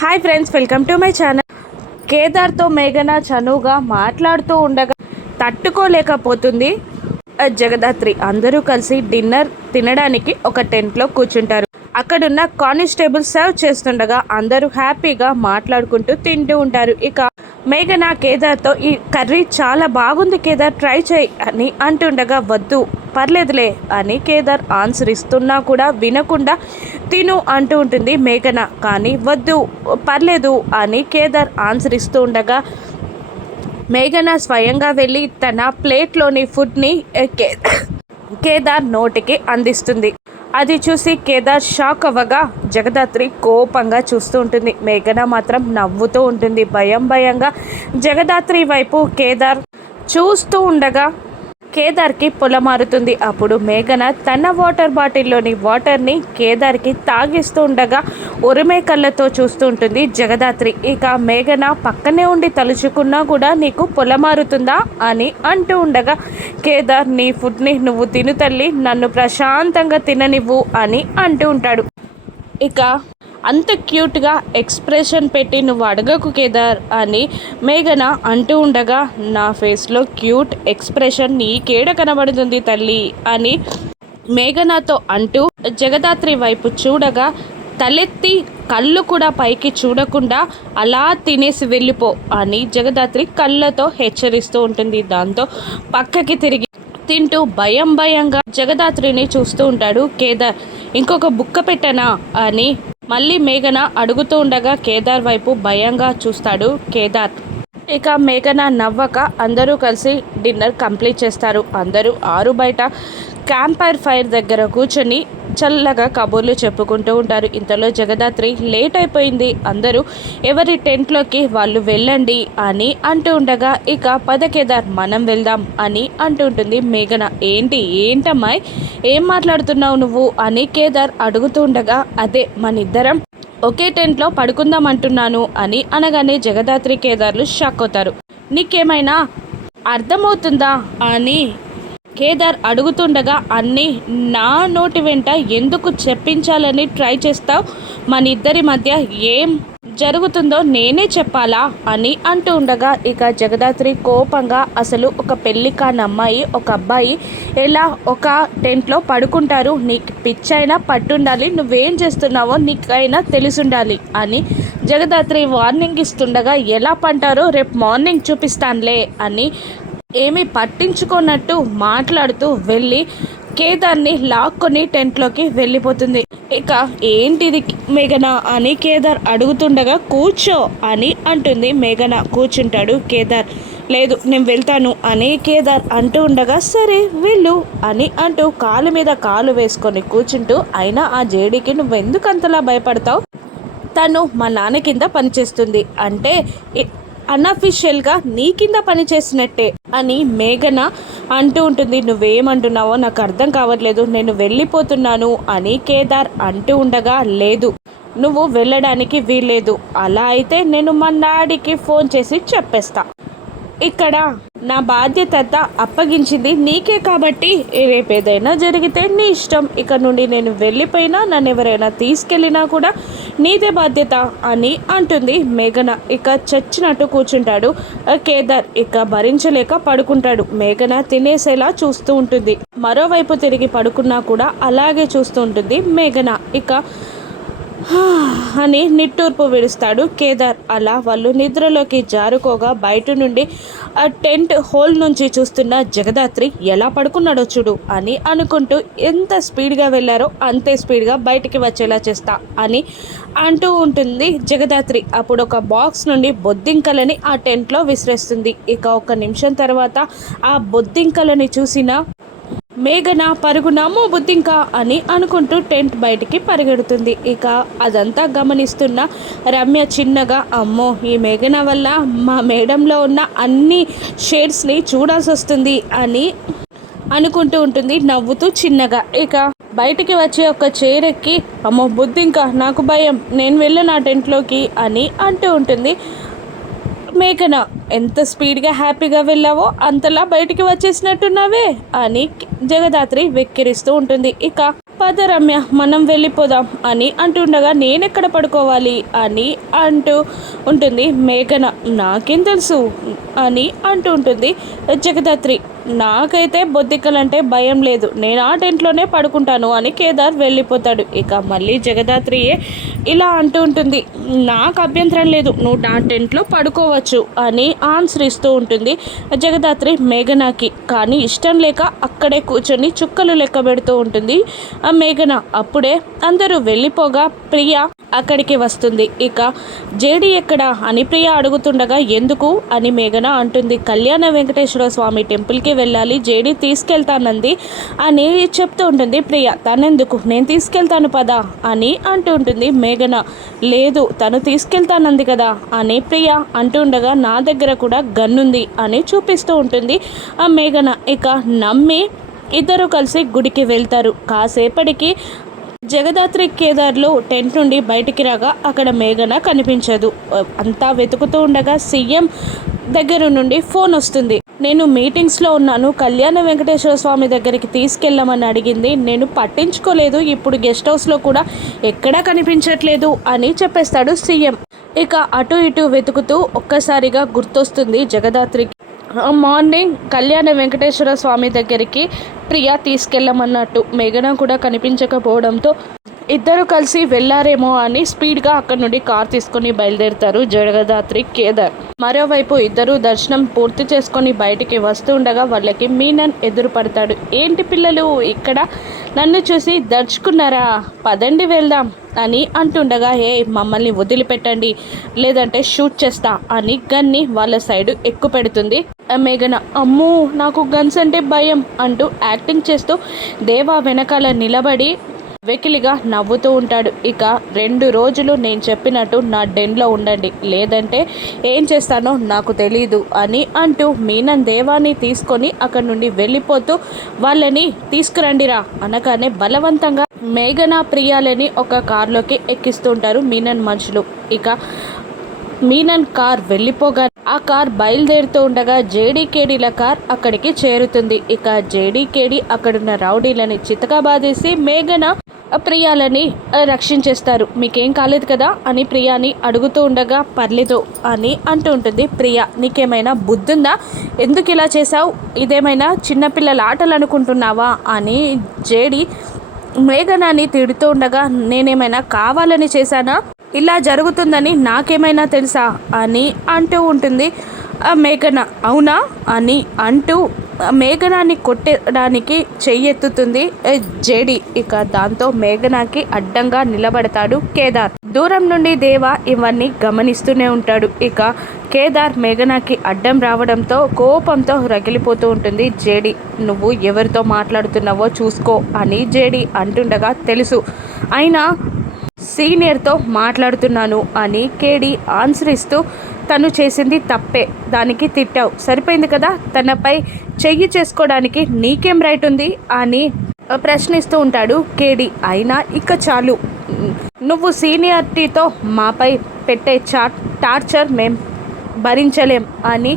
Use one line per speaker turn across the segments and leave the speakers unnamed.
Hi friends welcome to my channel కేదార్తో మేఘన చనువుగా మాట్లాడుతూ ఉండగా తట్టుకోలేకపోతుంది. ఆ, జగదాత్రి అందరూ కలిసి డిన్నర్ తినడానికి ఒక టెంట్లో కూర్చుంటారు. అక్కడున్న కానిస్టేబుల్ సర్వ్ చేస్తుండగా అందరూ హ్యాపీగా మాట్లాడుకుంటూ తింటూ ఉంటారు. ఇక మేఘన కేదార్తో ఈ కర్రీ చాలా బాగుంది కేదార్ ట్రై చేయి అని అంటుండగా వద్దు పర్లేదులే అని కేదార్ ఆన్సర్ ఇస్తున్నా కూడా వినకుండా తిను అంటూ ఉంటుంది మేఘన. కానీ వద్దు పర్లేదు అని కేదార్ ఆన్సర్ ఇస్తూ ఉండగా మేఘన స్వయంగా వెళ్ళి తన ప్లేట్లోని ఫుడ్ని కేదార్ నోటికి అందిస్తుంది. అది చూసి కేదార్ షాక్ అవ్వగా జగదాత్రి కోపంగా చూస్తూ ఉంటుంది. మేఘన మాత్రం నవ్వుతూ ఉంటుంది. భయం భయంగా జగదాత్రి వైపు కేదార్ చూస్తూ ఉండగా కేదార్కి పొలమారుతుంది. అప్పుడు మేఘన తన వాటర్ బాటిల్లోని వాటర్ని కేదార్కి తాగిస్తూ ఉండగా ఉరిమే కళ్ళతో చూస్తూ ఉంటుంది జగదాత్రి. ఇక మేఘన పక్కనే ఉండి తలుచుకున్నా కూడా నీకు పొలమారుతుందా అని అంటూ ఉండగా కేదార్ నీ ఫుడ్ని నువ్వు తిను తల్లి నన్ను ప్రశాంతంగా తిననివ్వు అని అంటూ ఉంటాడు. ఇక అంత క్యూట్గా ఎక్స్ప్రెషన్ పెట్టి నువ్వు అడగకు కేదార్ అని మేఘన అంటూ ఉండగా నా ఫేస్లో క్యూట్ ఎక్స్ప్రెషన్ నీకేడ కనబడుతుంది తల్లి అని మేఘనతో అంటూ జగదాత్రి వైపు చూడగా తలెత్తి కళ్ళు కూడా పైకి చూడకుండా అలా తినేసి వెళ్ళిపో అని జగదాత్రి కళ్ళతో హెచ్చరిస్తూ ఉంటుంది. దాంతో పక్కకి తిరిగి తింటూ భయం భయంగా జగదాత్రిని చూస్తూ ఉంటాడు కేదార్. ఇంకొక బుక్క పెట్టనా అని మళ్ళీ మేఘన అడుగుతూ ఉండగా కేదార్ వైపు భయంగా చూస్తాడు కేదార్. ఇక మేఘన నవ్వక అందరూ కలిసి డిన్నర్ కంప్లీట్ చేస్తారు. అందరూ ఆరు బయట క్యాంపైర్ ఫైర్ దగ్గర కూర్చొని చల్లగా కబుర్లు చెప్పుకుంటూ ఉంటారు. ఇంతలో జగదాత్రి లేట్ అయిపోయింది. అందరూ ఎవరి టెంట్లోకి వాళ్ళు వెళ్ళండి అని అంటూ ఉండగా ఇక పద కేదార్ మనం వెళ్దాం అని అంటుంటుంది మేఘన. ఏంటి? ఏంటమ్మాయి? ఏం మాట్లాడుతున్నావు నువ్వు? అని కేదార్ అడుగుతూ ఉండగా అదే మనిద్దరం ఒకే టెంట్లో పడుకుందాం అంటున్నాను అని అనగానే జగదాత్రి కేదార్లు షాక్ అవుతారు. నీకేమైనా అర్థమవుతుందా? అని కేదార్ అడుగుతుండగా అన్నీ నా నోటి వెంట ఎందుకు చెప్పించాలని ట్రై చేస్తావు? మన ఇద్దరి మధ్య ఏం జరుగుతుందో నేనే చెప్పాలా? అని అంటూ ఉండగా ఇక జగదాత్రి కోపంగా అసలు ఒక పెళ్ళి కాని అమ్మాయి ఒక అబ్బాయి ఎలా ఒక టెంట్లో పడుకుంటారు? నీకు పిచ్చైనా పట్టుండాలి నువ్వేం చేస్తున్నావో నీకైనా తెలిసుండాలి అని జగదాత్రి వార్నింగ్ ఇస్తుండగా ఎలా పంటారో రేపు మార్నింగ్ చూపిస్తానులే అని ఏమీ పట్టించుకోనట్టు మాట్లాడుతూ వెళ్ళి కేదార్ని లాక్కొని టెంట్లోకి వెళ్ళిపోతుంది. ఇక ఏంటిది మేఘన అని కేదార్ అడుగుతుండగా కూర్చో అని అంటుంది మేఘన. కూర్చుంటాడు కేదార్. లేదు నేను వెళ్తాను అని కేదార్ అంటూ ఉండగా సరే వెళ్ళు అని అంటూ కాలు మీద కాలు వేసుకొని కూర్చుంటూ అయినా ఆ జేడీకి నువ్వు అంతలా భయపడతావు? తను మా నాన్న కింద పనిచేస్తుంది. అంటే అన్అఫీషియల్గా నీ కింద పనిచేసినట్టే అని మేఘన అంటూ ఉంటుంది. నువ్వేమంటున్నావో నాకు అర్థం కావట్లేదు. నేను వెళ్ళిపోతున్నాను అని కేదార్ అంటూ ఉండగా లేదు నువ్వు వెళ్ళడానికి వీల్లేదు. అలా అయితే నేను మా డాడీకి ఫోన్ చేసి చెప్పేస్తా. ఇక్కడ నా బాధ్యత అప్పగించింది నీకే కాబట్టి రేపు ఏదైనా జరిగితే నీ ఇష్టం. ఇక నుండి నేను వెళ్ళిపోయినా నన్ను ఎవరైనా తీసుకెళ్ళినా కూడా నీదే బాధ్యత అని అంటుంది మేఘన. ఇక చచ్చినట్టు కూర్చుంటాడు. కేదార్ ఇక భరించలేక పడుకుంటాడు. మేఘన తినేసేలా చూస్తూ ఉంటుంది. మరోవైపు తిరిగి పడుకున్నా కూడా అలాగే చూస్తూ ఉంటుంది మేఘన. ఇక అని నిట్టూర్పు విడుస్తాడు కేదార్. అలా వాళ్ళు నిద్రలోకి జారుకోగా బయట నుండి ఆ టెంట్ హోల్ నుంచి చూస్తున్న జగదాత్రి ఎలా పడుకున్నాడో చూడు అని అనుకుంటూ ఎంత స్పీడ్గా వెళ్ళారో అంతే స్పీడ్గా బయటికి వచ్చేలా చేస్తా అని అంటూ ఉంటుంది జగదాత్రి. అప్పుడు ఒక బాక్స్ నుండి బొద్దింకలని ఆ టెంట్లో విసిరేస్తుంది. ఇక ఒక నిమిషం తర్వాత ఆ బొద్దింకలని చూసిన మేఘన పరుగున బుద్ధింకా అని అనుకుంటూ టెంట్ బయటికి పరిగెడుతుంది. ఇక అదంతా గమనిస్తున్న రమ్య చిన్నగా అమ్మో ఈ మేఘన వల్ల మా మేడంలో ఉన్న అన్ని షేడ్స్ని చూడాల్సి వస్తుంది అని అనుకుంటూ ఉంటుంది నవ్వుతూ చిన్నగా. ఇక బయటికి వచ్చి ఒక చైర్ ఎక్కి అమ్మో బుద్ధింకా నాకు భయం నేను వెళ్ళను నా టెంట్లోకి అని అంటూ ఉంటుంది మేఘన. ఎంత స్పీడ్గా హ్యాపీగా వెళ్ళావో అంతలా బయటికి వచ్చేసినట్టున్నావే అని జగదాత్రి వెక్కిరిస్తూ ఉంటుంది. ఇక పద రమ్య మనం వెళ్ళిపోదాం అని అంటుండగా నేనెక్కడ పడుకోవాలి అని అంటూ ఉంటుంది. మేఘన నాకేం తెలుసు అని అంటూ ఉంటుంది జగదాత్రి. నాకైతే బొద్దికలంటే భయం లేదు. నేను ఆ టెంట్లోనే పడుకుంటాను అని కేదార్ వెళ్ళిపోతాడు. ఇక మళ్ళీ జగదాత్రియే ఇలా అంటూ ఉంటుంది. నాకు అభ్యంతరం లేదు. నువ్వు నా టెంట్లో పడుకోవచ్చు అని ఆన్సర్ ఇస్తూ ఉంటుంది జగదాత్రి మేఘనాకి. కానీ ఇష్టం లేక అక్కడే కూర్చొని చుక్కలు లెక్క పెడుతూ ఉంటుంది ఆ మేఘన. అప్పుడే అందరూ వెళ్ళిపోగా ప్రియ అక్కడికి వస్తుంది. ఇక జేడి ఎక్కడ అని ప్రియ అడుగుతుండగా ఎందుకు అని మేఘన అంటుంది. కళ్యాణ వెంకటేశ్వర స్వామి టెంపుల్కి వెళ్ళాలి జేడి తీసుకెళ్తానంది అని చెప్తూ ఉంటుంది ప్రియ. తనెందుకు? నేను తీసుకెళ్తాను పదా అని అంటూ ఉంటుంది మేఘన లేదు తను తీసుకెళ్తానంది కదా అని ప్రియ అంటుండగా నా దగ్గర కూడా గన్నుంది అని చూపిస్తూ ఉంటుంది ఆ మేఘన. ఇక నమ్మి ఇద్దరు కలిసి గుడికి వెళ్తారు. కాసేపటికి జగదాత్రి కేదార్లో టెంట్ నుండి బయటికి రాగా అక్కడ మేఘన కనిపించదు. అంతా వెతుకుతూ ఉండగా సీఎం దగ్గర నుండి ఫోన్ వస్తుంది. నేను మీటింగ్స్లో ఉన్నాను. కళ్యాణ వెంకటేశ్వర స్వామి దగ్గరికి తీసుకెళ్ళమని అడిగింది. నేను పట్టించుకోలేదు. ఇప్పుడు గెస్ట్ హౌస్లో కూడా ఎక్కడా కనిపించట్లేదు అని చెప్పేస్తాడు సీఎం. ఇక అటు ఇటు వెతుకుతూ ఒక్కసారిగా గుర్తొస్తుంది జగదాత్రికి. మార్నింగ్ కళ్యాణ వెంకటేశ్వర స్వామి దగ్గరికి ప్రియా తీసుకెళ్ళమన్నట్టు. మేఘన కూడా కనిపించకపోవడంతో ఇద్దరు కలిసి వెళ్ళారేమో అని స్పీడ్గా అక్కడి నుండి కార్ తీసుకొని బయలుదేరుతారు జగదాత్రి కేదార్. మరోవైపు ఇద్దరు దర్శనం పూర్తి చేసుకొని బయటికి వస్తూ ఉండగా వాళ్ళకి మీనన్ ఎదురు పడతాడు ఏంటి పిల్లలు ఇక్కడ? నన్ను చూసి దర్చుకున్నారా? పదండి వెళ్దాం అని అంటుండగా ఏ మమ్మల్ని వదిలిపెట్టండి. లేదంటే షూట్ చేస్తా అని గన్ని వాళ్ళ సైడ్ ఎక్కువ పెడుతుంది మేఘన అమ్మో నాకు గన్స్ అంటే భయం అంటూ యాక్టింగ్ చేస్తూ దేవా వెనకాల నిలబడి వెకిలిగా నవ్వుతూ ఉంటాడు. ఇక రెండు రోజులు నేను చెప్పినట్టు నా డెన్లో ఉండండి. లేదంటే ఏం చేస్తానో నాకు తెలీదు అని అంటూ మీనన్ దేవాన్ని తీసుకొని అక్కడి నుండి వెళ్ళిపోతూ వాళ్ళని తీసుకురండిరా అనగానే బలవంతంగా మేఘన ప్రియాలని ఒక కార్లోకి ఎక్కిస్తుంటారు మీనన్ మనుషులు. ఇక మీనన్ కార్ వెళ్ళిపోగా ఆ కార్ బయలుదేరుతూ ఉండగా జేడీకేడీల కార్ అక్కడికి చేరుతుంది. ఇక జేడీకేడీ అక్కడున్న రౌడీలని చితకబాదేసి మేఘన ప్రియాలని రక్షించేస్తారు. మీకేం కాలేదు కదా? అని ప్రియాని అడుగుతూ ఉండగా పర్లేదు అని అంటూ ఉంటుంది ప్రియా. నీకేమైనా బుద్ధుందా? ఎందుకు ఇలా చేసావు ఇదేమైనా చిన్నపిల్లల ఆటలు అనుకుంటున్నావా? అని జేడి మేఘనాన్ని తిడుతూ ఉండగా నేనేమైనా కావాలని చేశానా? ఇలా జరుగుతుందని నాకేమైనా తెలుసా? అని అంటూ ఉంటుంది మేఘన అవునా? అని అంటూ మేఘనాన్ని కొట్టడానికి చెయ్యెత్తుతుంది జేడి. ఇక దాంతో మేఘనాకి అడ్డంగా నిలబడతాడు కేదార్. దూరం నుండి దేవ ఇవన్నీ గమనిస్తూనే ఉంటాడు. ఇక కేదార్ మేఘనాకి అడ్డం రావడంతో కోపంతో రగిలిపోతూ ఉంటుంది. జేడి నువ్వు ఎవరితో మాట్లాడుతున్నావో చూసుకో అని జేడి అంటుండగా తెలుసు. అయినా సీనియర్తో మాట్లాడుతున్నాను అని కేడీ ఆన్సర్ ఇస్తూ తను చేసింది తప్పే దానికి తిట్టావు. సరిపోయింది కదా? తనపై చెయ్యి చేసుకోవడానికి నీకేం రైట్ ఉంది? అని ప్రశ్నిస్తూ ఉంటాడు కేడి. అయినా ఇక చాలు. నువ్వు సీనియారిటీతో మాపై పెట్టే చా టార్చర్ మేం భరించలేం అని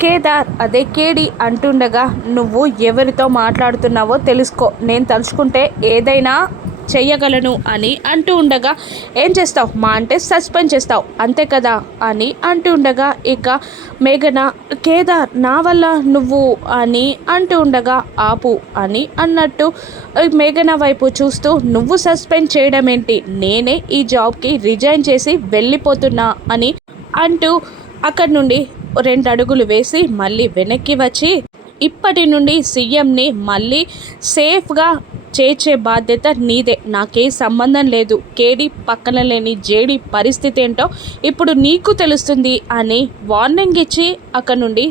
కేదార్ అదే కేడి అంటుండగా నువ్వు ఎవరితో మాట్లాడుతున్నావో తెలుసుకో. నేను తలుచుకుంటే ఏదైనా చెయ్యగలను అని అంటూ ఉండగా ఏం చేస్తావు? మా అంటే సస్పెండ్ చేస్తావు. అంతే కదా? అని అంటూ ఉండగా ఇక మేఘన కేదార్ నా వల్ల నువ్వు అని అంటూ ఉండగా ఆపు అని అన్నట్టు మేఘన వైపు చూస్తూ నువ్వు సస్పెండ్ చేయడం ఏంటి నేనే ఈ జాబ్కి రిజైన్ చేసి వెళ్ళిపోతున్నా అని అంటూ అక్కడి నుండి రెండు అడుగులు వేసి మళ్ళీ వెనక్కి వచ్చి ఇప్పటి నుండి సీఎంని మళ్ళీ సేఫ్గా చేర్చే బాధ్యత నీదే. నాకే సంబంధం లేదు. కేడి పక్కన లేని జేడి పరిస్థితి ఏంటో ఇప్పుడు నీకు తెలుస్తుంది అని వార్నింగ్ ఇచ్చి అక్కడ నుండి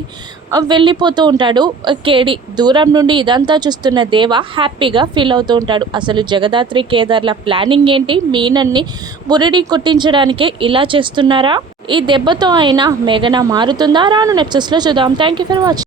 వెళ్ళిపోతూ ఉంటాడు కేడి. దూరం నుండి ఇదంతా చూస్తున్న దేవ హ్యాపీగా ఫీల్ అవుతూ ఉంటాడు. అసలు జగదాత్రి కేదార్ల ప్లానింగ్ ఏంటి? మీనన్ని బురిడి కొట్టించడానికే ఇలా చేస్తున్నారా? ఈ దెబ్బతో అయినా మేఘన మారుతుందా? రాను నెప్సెస్లో చూద్దాం. Thank you for watching